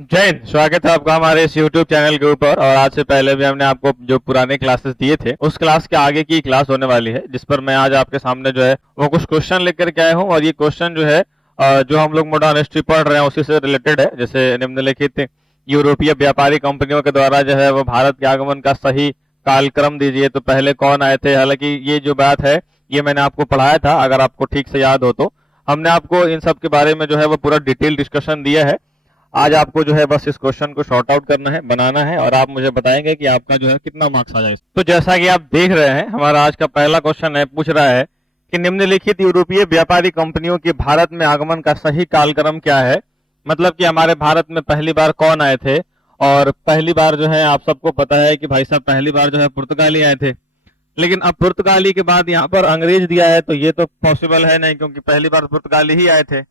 जय हिंद। स्वागत है आपका हमारे इस YouTube चैनल के ऊपर। और आज से पहले भी हमने आपको जो पुराने क्लासेस दिए थे उस क्लास के आगे की क्लास होने वाली है, जिस पर मैं आज आपके सामने जो है वो कुछ क्वेश्चन लेकर के आया हूँ। और ये क्वेश्चन जो है जो हम लोग मॉडर्न हिस्ट्री पढ़ रहे हैं उसी से रिलेटेड है। जैसे निम्नलिखित यूरोपीय व्यापारी कंपनियों के द्वारा जो है वो भारत के आगमन का सही कालक्रम दीजिए। तो पहले कौन आए थे? हालांकि ये जो बात है ये मैंने आपको पढ़ाया था, अगर आपको ठीक से याद हो तो। हमने आपको इन सब के बारे में जो है वो पूरा डिटेल डिस्कशन दिया है। आज आपको जो है बस इस क्वेश्चन को शॉर्ट आउट करना है, बनाना है, और आप मुझे बताएंगे कि आपका जो है कितना मार्क्स आ जाए। तो जैसा कि आप देख रहे हैं, हमारा आज का पहला क्वेश्चन है, पूछ रहा है कि निम्नलिखित यूरोपीय व्यापारी कंपनियों के भारत में आगमन का सही कालक्रम क्या है। मतलब कि हमारे भारत में पहली बार कौन आए थे। और पहली बार जो है आप सबको पता है कि भाई साहब पहली बार जो है पुर्तगाली आए थे। लेकिन अब पुर्तगाली के बाद यहाँ पर अंग्रेज दिया है, तो ये तो पॉसिबल है नहीं, क्योंकि पहली बार पुर्तगाली ही आए थे।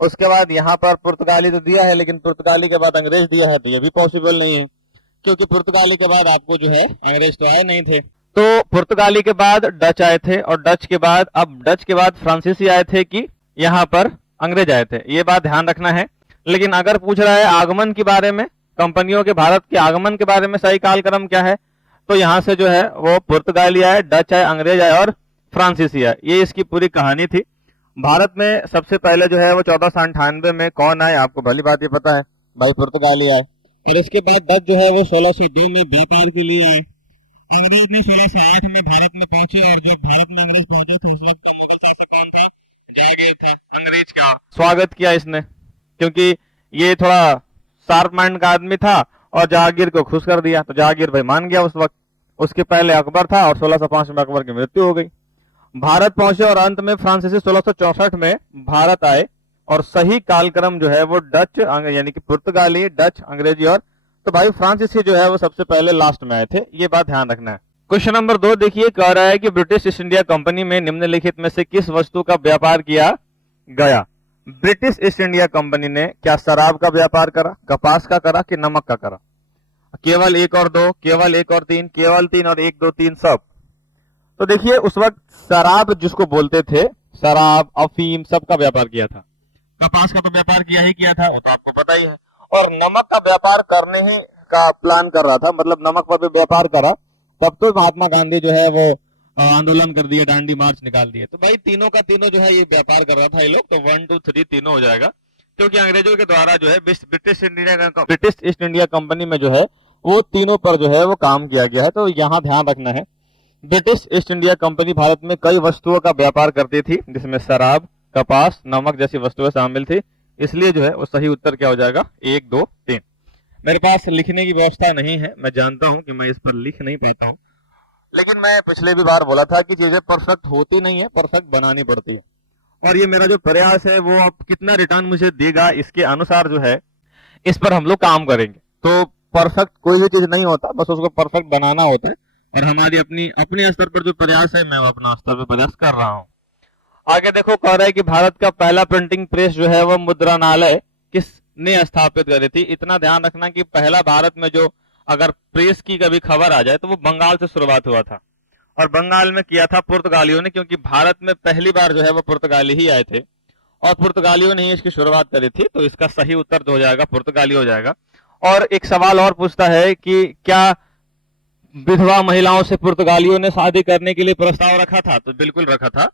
उसके बाद यहाँ पर पुर्तगाली तो दिया है, लेकिन पुर्तगाली के बाद अंग्रेज दिया है, तो ये भी पॉसिबल नहीं है, क्योंकि पुर्तगाली के बाद आपको जो है अंग्रेज तो आए नहीं थे। तो पुर्तगाली के बाद डच आए थे, और डच के बाद फ्रांसीसी आए थे कि यहाँ पर अंग्रेज आए थे, ये बात ध्यान रखना है। लेकिन अगर पूछ रहा है आगमन के बारे में, कंपनियों के भारत के आगमन के बारे में सही कालक्रम क्या है, तो यहाँ से जो है वो पुर्तगाली आए, डच आए, अंग्रेज आए और फ्रांसीसी आए। ये इसकी पूरी कहानी थी। भारत में सबसे पहले जो है वो 1498 में कौन आए, आपको भली बात ये पता है, भाई पुर्तगाली आए। और इसके बाद डच जो है वो 1602 में व्यापार के लिए आए। अंग्रेज ने 1608 में भारत में पहुंचे, और जब भारत में अंग्रेज पहुंचे तो उस वक्त मुगल शासक कौन था? जहांगीर था। अंग्रेज का स्वागत किया इसने, क्योंकि ये थोड़ा शार्प माइंड का आदमी था, और जहांगीर को खुश कर दिया, तो जहांगीर भाई मान गया उस वक्त। उसके पहले अकबर था, और 1605 में अकबर की मृत्यु हो गई। भारत पहुंचे, और अंत में फ्रांसीसी 1664 में भारत आए। और सही कालक्रम जो है वो डच यानी कि पुर्तगाली, डच, अंग्रेजी, और तो भाई फ्रांसीसी जो है वो सबसे पहले लास्ट में आए थे, ये बात ध्यान रखना है। क्वेश्चन नंबर 2 देखिए, कह रहा है कि ब्रिटिश ईस्ट इंडिया कंपनी में निम्नलिखित में से किस वस्तु का व्यापार किया गया। ब्रिटिश ईस्ट इंडिया कंपनी ने क्या शराब का व्यापार करा, कपास का करा कि नमक का करा? केवल एक और दो, केवल एक और तीन, केवल तीन और एक, दो, तीन, सब? तो देखिए उस वक्त शराब जिसको बोलते थे, शराब, अफीम, सबका व्यापार किया था। कपास का तो व्यापार किया ही किया था, वो तो आपको पता ही है। और नमक का व्यापार करने ही का प्लान कर रहा था, मतलब नमक पर भी व्यापार करा। तब तो महात्मा गांधी जो है वो आंदोलन कर दिए, डांडी मार्च निकाल दिए। तो भाई तीनों का तीनों जो है ये व्यापार कर रहा था ये लोग, तो 1 2 3 तीनों हो जाएगा। क्योंकि अंग्रेजों के द्वारा जो है ब्रिटिश ईस्ट इंडिया कंपनी में जो है वो तीनों पर जो है वो काम किया गया है, तो यहाँ ध्यान रखना है। British east India company Bharat में कई वस्तुओं का व्यापार करती थी, जिसमें शराब, कपास, नमक जैसी वस्तुएं शामिल थी। इसलिए जो है वो सही उत्तर क्या हो जाएगा? 1 2 3। मेरे पास लिखने की व्यवस्था नहीं है, मैं जानता हूं कि मैं इस पर लिख नहीं पाता हूं, लेकिन मैं पिछले भी बार बोला था कि चीजें परफेक्ट होती नहीं है, परफेक्ट बनानी पड़ती है। और ये मेरा जो प्रयास है वो अब कितना रिटर्न मुझे देगा इसके अनुसार जो है इस पर हम लोग काम करेंगे। तो परफेक्ट कोई भी चीज नहीं होता, बस उसको परफेक्ट बनाना होता है। और हमारी अपनी अपने स्तर पर जो प्रयास है, मैं वो अपना स्तर पर प्रयास कर रहा हूँ। आगे देखो, कह रहा है कि भारत का पहला प्रिंटिंग प्रेस जो है वो मुद्रणालय किसने स्थापित करी थी। इतना ध्यान रखना कि पहला भारत में जो अगर प्रेस की कभी खबर आ जाए तो वो बंगाल से शुरुआत हुआ था, और बंगाल में किया था पुर्तगालियों ने, क्योंकि भारत में पहली बार जो है वो पुर्तगाली ही आए थे, और पुर्तगालियों ने ही इसकी शुरुआत करी थी। तो इसका सही उत्तर जो हो जाएगा पुर्तगाली हो जाएगा। और एक सवाल और पूछता है कि क्या विधवा महिलाओं से पुर्तगालियों ने शादी करने के लिए प्रस्ताव रखा था? तो बिल्कुल रखा था।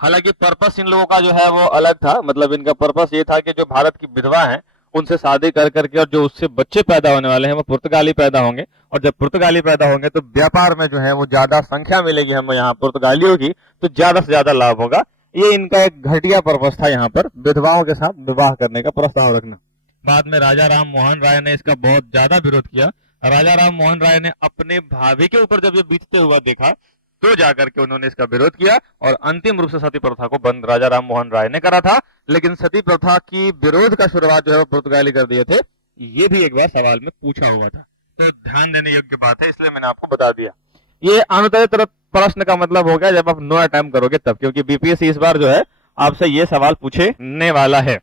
हालांकि पर्पस इन लोगों का जो है वो अलग था, मतलब इनका पर्पस ये था कि जो भारत की विधवा हैं उनसे शादी कर करके, और जो उससे बच्चे पैदा होने वाले हैं वो पुर्तगाली पैदा होंगे। और जब पुर्तगाली पैदा होंगे तो व्यापार में जो है वो ज्यादा संख्या मिलेगी हमें यहाँ पुर्तगालियों की, तो ज्यादा से ज्यादा लाभ होगा। ये इनका एक घटिया पर्पस था, यहाँ पर विधवाओं के साथ विवाह करने का प्रस्ताव रखना। बाद में राजा राम मोहन राय ने इसका बहुत ज्यादा विरोध किया। राजा राम मोहन राय ने अपने भाभी के ऊपर जब ये बीतते हुआ देखा, तो जाकर के उन्होंने इसका विरोध किया, और अंतिम रूप से सती प्रथा को बंद राजा राम मोहन राय ने करा था। लेकिन सती प्रथा की विरोध का शुरुआत जो है वो पुर्तगाली कर दिए थे। ये भी एक बार सवाल में पूछा हुआ था, तो ध्यान देने योग्य बात है, इसलिए मैंने आपको बता दिया। ये अनुत्तरित प्रश्न का मतलब हो गया जब आप नो अटेम्प्ट करोगे तब, क्योंकि बीपीएससी इस बार जो है आपसे ये सवाल पूछने वाला है।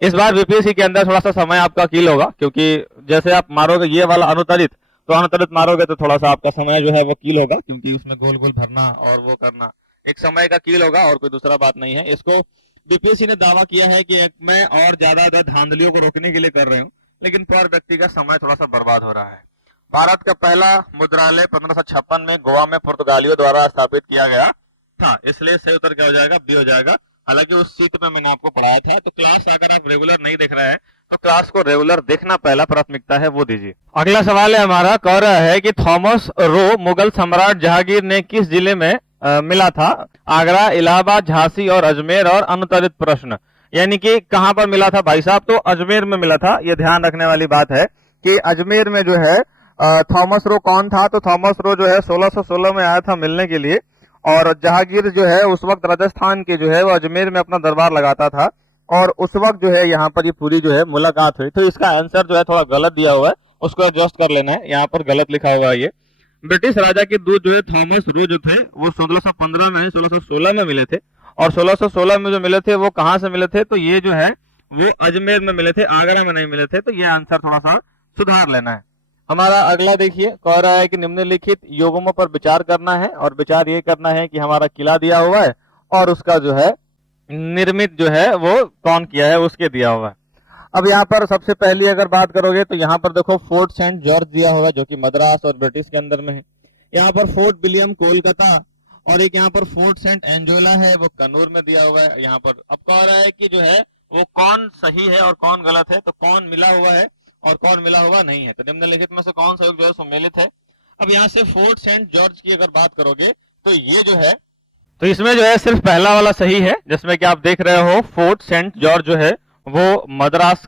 इस बार बीपीएससी के अंदर थोड़ा सा समय आपका कील होगा, क्योंकि जैसे आप मारोगे ये वाला अनुत्तरित, तो अनुत्तरित मारोगे तो थोड़ा सा आपका समय जो है वो कील होगा, क्योंकि उसमें गोल गोल भरना और वो करना एक समय का कील होगा, और कोई दूसरा बात नहीं है। इसको बीपीएससी ने दावा किया है कि मैं और ज्यादा धांधलियों को रोकने के लिए कर रहे हूँ, लेकिन पर व्यक्ति का समय थोड़ा सा बर्बाद हो रहा है। भारत का पहला मुद्रालय 1556 में गोवा में पुर्तगालियों द्वारा स्थापित किया गया था, इसलिए सही उत्तर क्या हो जाएगा, बी हो जाएगा। हालांकि उस सीट में मैंने आपको पढ़ाया था। तो क्लास अगर आप रेगुलर नहीं देख रहे हैं तो क्लास को रेगुलर देखना पहला प्राथमिकता है, वो दीजिए। अगला सवाल है हमारा, कह रहा है कि थॉमस रो मुगल सम्राट जहांगीर ने किस जिले में मिला था? आगरा, इलाहाबाद, झांसी और अजमेर। और अनुत्तरित प्रश्न, यानी कि कहां पर मिला था भाई साहब? तो अजमेर में मिला था। ये ध्यान रखने वाली बात है कि अजमेर में जो है थॉमस रो कौन था? तो थॉमस रो जो है 1616 में आया था मिलने के लिए, और जहांगीर जो है उस वक्त राजस्थान के जो है वो अजमेर में अपना दरबार लगाता था, और उस वक्त जो है यहाँ पर ये पूरी जो है मुलाकात हुई। तो इसका आंसर जो है थोड़ा गलत दिया हुआ है, उसको एडजस्ट कर लेना है, यहाँ पर गलत लिखा हुआ है। ये ब्रिटिश राजा के दूत जो है थॉमस रो जो थे वो 1615 में 1616 में मिले थे, और 1616 में जो मिले थे वो कहाँ से मिले थे? तो ये जो है वो अजमेर में मिले थे, आगरा में नहीं मिले थे। तो ये आंसर थोड़ा सा सुधार लेना है। हमारा अगला देखिए, कह रहा है कि निम्नलिखित युग्मों पर विचार करना है, और विचार ये करना है कि हमारा किला दिया हुआ है और उसका जो है निर्मित जो है वो कौन किया है उसके दिया हुआ है। अब यहाँ पर सबसे पहली अगर बात करोगे तो यहाँ पर देखो फोर्ट सेंट जॉर्ज दिया हुआ है जो कि मद्रास और ब्रिटिश के अंदर में है। यहाँ पर फोर्ट विलियम कोलकाता, और एक यहाँ पर फोर्ट सेंट एंजोला है वो कन्नूर में दिया हुआ है यहाँ पर। अब कह रहा है कि जो है वो कौन सही है और कौन गलत है, तो कौन मिला हुआ है और कौन मिला हुआ नहीं है। तो निम्नलिखित में से कौन सा योग जो है सम्मिलित है? अब यहाँ से फोर्ट सेंट जॉर्ज की अगर बात करोगे तो ये जो है, तो इसमें जो है सिर्फ पहला वाला सही है, जिसमें कि आप देख रहे हो फोर्ट सेंट जॉर्ज जो है वो मद्रास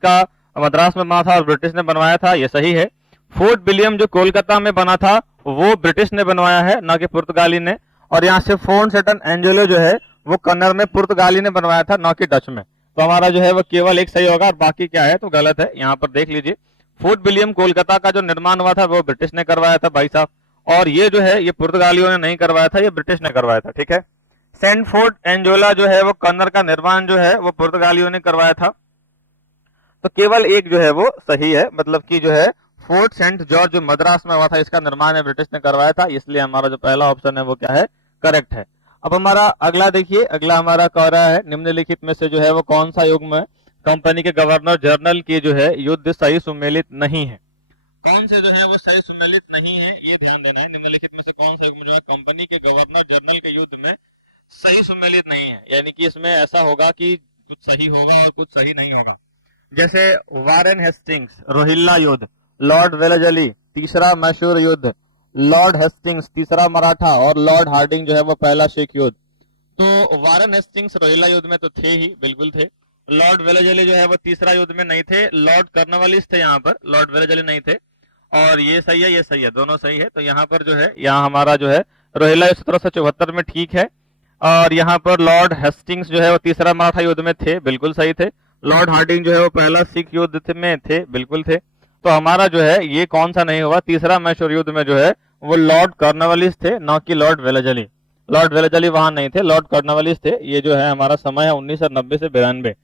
में बना था और ब्रिटिश ने बनवाया था, ये सही है। फोर्ट विलियम जो कोलकाता में बना था वो ब्रिटिश ने बनवाया है, ना कि पुर्तगाली ने। और यहाँ से फोर्ट सेंट एंजेलो जो है वो कन्नड़ में पुर्तगाली ने बनवाया था, ना कि डच में। तो हमारा जो है वो केवल एक सही होगा और बाकी क्या है तो गलत है। यहाँ पर देख लीजिए, फोर्ट विलियम कोलकाता का जो निर्माण हुआ था वो ब्रिटिश ने करवाया था भाई साहब, और ये जो है ये पुर्तगालियों ने नहीं करवाया था, ये ब्रिटिश ने करवाया था। ठीक है। सेंट फोर्ट एंजोला जो है वो कन्नड़ का निर्माण जो है वो पुर्तगालियों ने करवाया था। तो केवल एक जो है वो सही है, मतलब कि जो है फोर्ट सेंट जॉर्ज जो मद्रास में हुआ था इसका निर्माण ब्रिटिश ने करवाया था, इसलिए हमारा जो पहला ऑप्शन है वो क्या है, करेक्ट है। अब हमारा अगला देखिए, अगला हमारा कह रहा है निम्नलिखित में से जो है वो कौन सा युग्म है कंपनी के गवर्नर जनरल की जो है युद्ध सही सुमेलित नहीं है? कौन से जो है वो सही सुमेलित नहीं है, ये ध्यान देना है। निम्नलिखित में से कौन सा युग्म जो है कंपनी के गवर्नर जनरल के युद्ध में सही सुमेलित नहीं है, यानी कि इसमें ऐसा होगा कि कुछ सही होगा और कुछ सही नहीं होगा। जैसे वारेन हेस्टिंग्स रोहिल्ला युद्ध, लॉर्ड वेलेजली तीसरा मैसूर युद्ध, लॉर्ड हेस्टिंग्स तीसरा मराठा, और लॉर्ड हार्डिंग जो है वो पहला सिख युद्ध। तो वारेन हेस्टिंग्स रोहिल्ला युद्ध में तो थे ही, बिल्कुल थे। लॉर्ड वेलेजली जो है वो तीसरा युद्ध में नहीं थे, लॉर्ड कर्नवालिस थे यहाँ पर, लॉर्ड वेलेजली नहीं थे। और ये सही है, ये सही है, दोनों सही है। तो यहाँ पर जो है, यहाँ हमारा जो है रोहिल्ला 1774 में ठीक है, और यहाँ पर लॉर्ड हेस्टिंग्स जो है वो तीसरा मराठा युद्ध में थे, बिल्कुल सही थे। लॉर्ड हार्डिंग जो है वो पहला सिख युद्ध में थे, बिल्कुल थे। तो हमारा जो है ये कौन सा नहीं हुआ, तीसरा मैसूर युद्ध में जो है वो लॉर्ड कर्नवालिस थे, ना कि लॉर्ड वेलेजली। लॉर्ड वेलेजली वहां नहीं थे, लॉर्ड कर्नवालिस थे। ये जो है हमारा समय है 1990 से 92।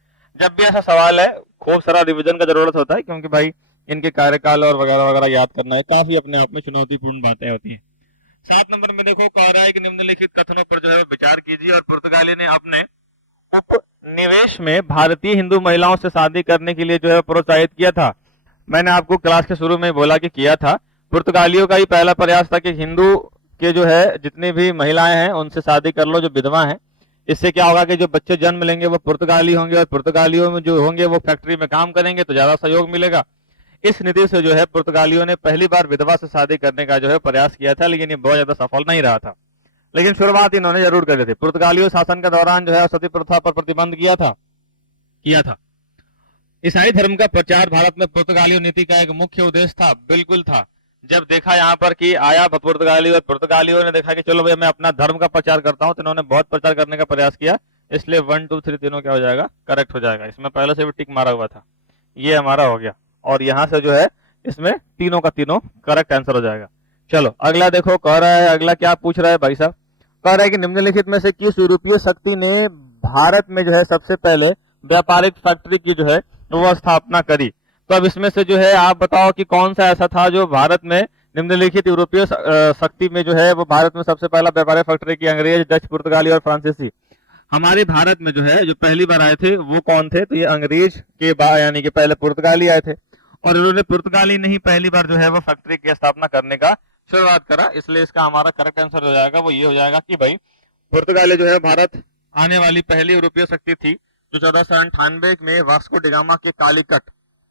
जब भी ऐसा सवाल है खूब सारा रिवीजन का जरूरत होता है, क्योंकि भाई इनके कार्यकाल और वगैरह वगैरह याद करना है, काफी अपने आप में चुनौतीपूर्ण बातें होती है। 7 नंबर में देखो, कह रहा है कि निम्नलिखित कथनों पर जो है विचार कीजिए, और पुर्तगाली ने अपने उपनिवेश में भारतीय हिंदू महिलाओं से शादी करने के लिए जो है प्रोत्साहित किया था। मैंने आपको क्लास के शुरू में बोला कि किया था। पुर्तगालियों का ही पहला प्रयास था कि हिंदू के जो है जितनी भी महिलाएं हैं उनसे शादी कर लो जो विधवा हैं। इससे क्या होगा कि जो बच्चे जन्म लेंगे वो पुर्तगाली होंगे, और पुर्तगालियों में जो होंगे वो फैक्ट्री में काम करेंगे तो ज्यादा सहयोग मिलेगा। इस नीति से जो है पुर्तगालियों ने पहली बार विधवा से शादी करने का जो है प्रयास किया था, लेकिन ये बहुत ज्यादा सफल नहीं रहा था। लेकिन शुरुआत इन्होंने जरूर करी थी। पुर्तगालियों शासन के दौरान जो है सती प्रथा पर प्रतिबंध किया था। ईसाई धर्म का प्रचार भारत में पुर्तगालियों नीति का एक मुख्य उद्देश्य था, बिल्कुल था। जब देखा यहाँ पर कि आया पुर्तगाली और पुर्तगालियों ने देखा कि चलो भाई मैं अपना धर्म का प्रचार करता हूँ, तो इन्होंने बहुत प्रचार करने का प्रयास किया, इसलिए 1 2 3 तीनों क्या हो जाएगा, करेक्ट हो जाएगा। इसमें पहले से भी टिक मारा हुआ था, ये हमारा हो गया, और यहाँ से जो है इसमें तीनों का तीनों करेक्ट आंसर हो जाएगा। चलो अगला देखो, कह रहा है, अगला क्या पूछ रहा है भाई साहब, कह रहा है कि निम्नलिखित में से किस यूरोपीय शक्ति ने भारत में जो है सबसे पहले व्यापारिक फैक्ट्री की जो है वो स्थापना करी? तो अब इसमें से जो है आप बताओ कि कौन सा ऐसा था जो भारत में निम्नलिखित यूरोपीय शक्ति में जो है वो भारत में सबसे पहला व्यापारिक फैक्ट्री की? अंग्रेज, डच, पुर्तगाली और फ्रांसीसी। हमारे भारत में जो है जो पहली बार आए थे वो कौन थे? तो ये अंग्रेज के बाद, यानी कि पहले पुर्तगाली आए थे, और इन्होंने पुर्तगाली नहीं पहली बार जो है वो फैक्ट्री की स्थापना करने का शुरुआत करा। इसलिए इसका हमारा करेक्ट आंसर हो जाएगा वो ये हो जाएगा कि भाई पुर्तगाली जो है भारत आने वाली पहली यूरोपीय शक्ति थी, जो 1498 में वास्को डिगामा के कालीकट,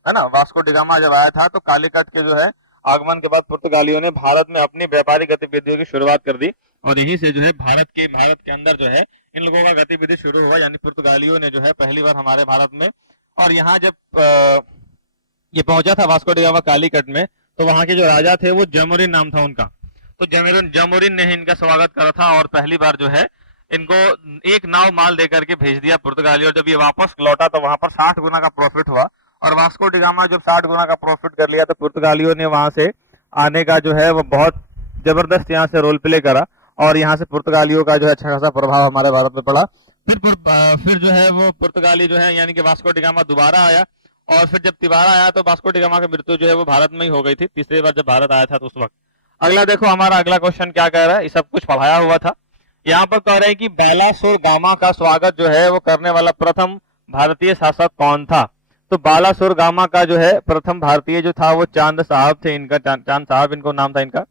है ना, वास्को डिगामा जब आया था तो कालीकट के जो है आगमन के बाद पुर्तगालियों ने भारत में अपनी व्यापारिक गतिविधियों की शुरुआत कर दी, और यहीं से जो है भारत के अंदर जो है इन लोगों का गतिविधि शुरू हुआ, यानी पुर्तगालियों ने जो है पहली बार हमारे भारत में। और यहाँ जब ये पहुंचा था वास्को डिगामा कालीकट में, तो वहां के जो राजा थे वो जमोरिन नाम था उनका, तो जमोरिन ने इनका स्वागत करा था और पहली बार जो है इनको एक नाव माल देकर के भेज दिया पुर्तगाली। और जब ये वापस लौटा तो वहां पर 60 गुना का प्रॉफिट हुआ, और वास्को डिगामा जब 60 गुना का प्रॉफिट कर लिया तो पुर्तगालियों ने वहां से आने का जो है वो बहुत जबरदस्त यहाँ से रोल प्ले करा, और यहाँ से पुर्तगालियों का जो है अच्छा खासा प्रभाव हमारे भारत में पड़ा। फिर जो है वो पुर्तगाली जो है यानी कि वास्को डिगामा दोबारा आया, और फिर जब तिबारा आया तो वास्को डिगामा की मृत्यु जो है वो भारत में ही हो गई थी, तीसरी बार जब भारत आया था तो उस वक्त। अगला देखो हमारा अगला क्वेश्चन क्या कह रहा है, ये सब कुछ पढ़ाया हुआ था। यहाँ पर कह रहे हैं कि बालासोर गामा का स्वागत जो है वो करने वाला प्रथम भारतीय शासक कौन था। तो बालासोर गामा का जो है प्रथम भारतीय जो था वो चांद साहब थे, इनका चांद साहब इनको नाम था इनका।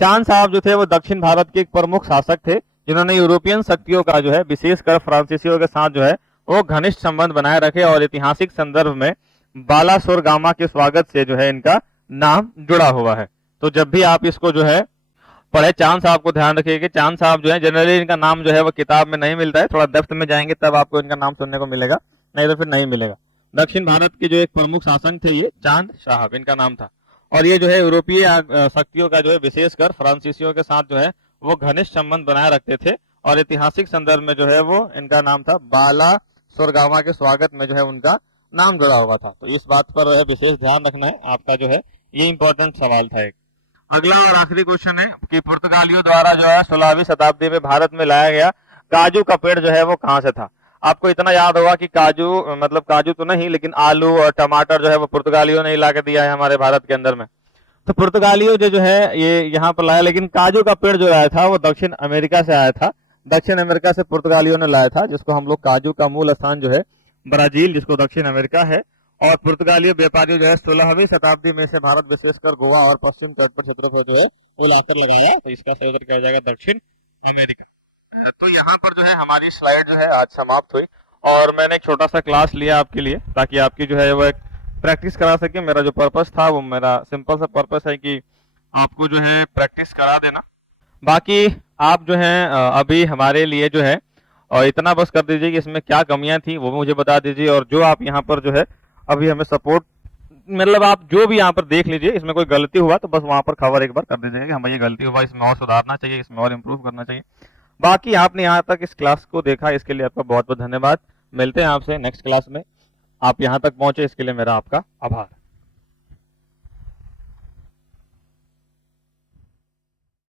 चांद साहब जो थे वो दक्षिण भारत के एक प्रमुख शासक थे, जिन्होंने यूरोपियन शक्तियों का जो है विशेषकर फ्रांसीसियों के साथ जो है वो घनिष्ठ संबंध बनाए रखे, और ऐतिहासिक संदर्भ में बालासोर गामा के स्वागत से जो है इनका नाम जुड़ा हुआ है। तो जब भी आप इसको जो है पढ़े, चांद साहब को ध्यान रखिए कि चांद साहब जो है जनरली इनका नाम जो है वो किताब में नहीं मिलता है, थोड़ा डेप्थ में जाएंगे तब आपको इनका नाम सुनने को मिलेगा, नहीं तो फिर नहीं मिलेगा। दक्षिण भारत के जो एक प्रमुख शासक थे ये चांद साहब इनका नाम था, और ये जो है यूरोपीय शक्तियों का जो है विशेषकर फ्रांसीसियों के साथ जो है वो घनिष्ठ संबंध बनाए रखते थे, और ऐतिहासिक संदर्भ में जो है वो इनका नाम था बालासोर गामा के स्वागत में जो है उनका नाम जुड़ा हुआ था। तो इस बात पर विशेष ध्यान रखना है आपका, जो है ये इंपॉर्टेंट सवाल था एक। अगला और आखिरी क्वेश्चन है कि पुर्तगालियों द्वारा जो है 16वीं शताब्दी में भारत में लाया गया काजू का पेड़ जो है वो कहां से था। आपको इतना याद होगा कि काजू मतलब काजू तो नहीं लेकिन आलू और टमाटर जो है वो पुर्तगालियों ने ला के दिया है हमारे भारत के अंदर में। तो पुर्तगालियों जो है ये यहाँ पर लाया, लेकिन काजू का पेड़ जो लाया था वो दक्षिण अमेरिका से आया था, दक्षिण अमेरिका से पुर्तगालियों ने लाया था, जिसको हम लोग काजू का मूल स्थान जो है ब्राजील, जिसको दक्षिण अमेरिका है। और पुर्तगाली व्यापारी जो है 16वीं शताब्दी में से भारत विशेषकर गोवा और पश्चिम तट पर क्षेत्रों को जो है वो लाकर लगाया, तो इसका सही उत्तर क्या जाएगा दक्षिण अमेरिका। तो यहाँ पर जो है हमारी स्लाइड जो है आज समाप्त हुई, और मैंने एक छोटा सा क्लास लिया आपके लिए ताकि आपकी जो है वो एक प्रैक्टिस करा सके। मेरा जो पर्पस था वो मेरा सिंपल सा पर्पस है कि आपको जो है प्रैक्टिस करा देना। बाकी आप जो है अभी हमारे लिए जो है और इतना बस कर दीजिए कि इसमें क्या कमियां थी वो भी मुझे बता दीजिए, और जो आप यहाँ पर जो है अभी हमें सपोर्ट मतलब आप जो भी यहाँ पर देख लीजिए इसमें कोई गलती हुआ तो बस वहां पर खबर एक बार कर दीजिएगा कि हमें ये गलती हुआ, इसमें और सुधारना चाहिए, इसमें और इम्प्रूव करना चाहिए। बाकी आपने यहाँ तक इस क्लास को देखा इसके लिए आपका बहुत बहुत धन्यवाद। मिलते हैं आपसे नेक्स्ट क्लास में। आप यहाँ तक पहुंचे इसके लिए मेरा आपका आभार।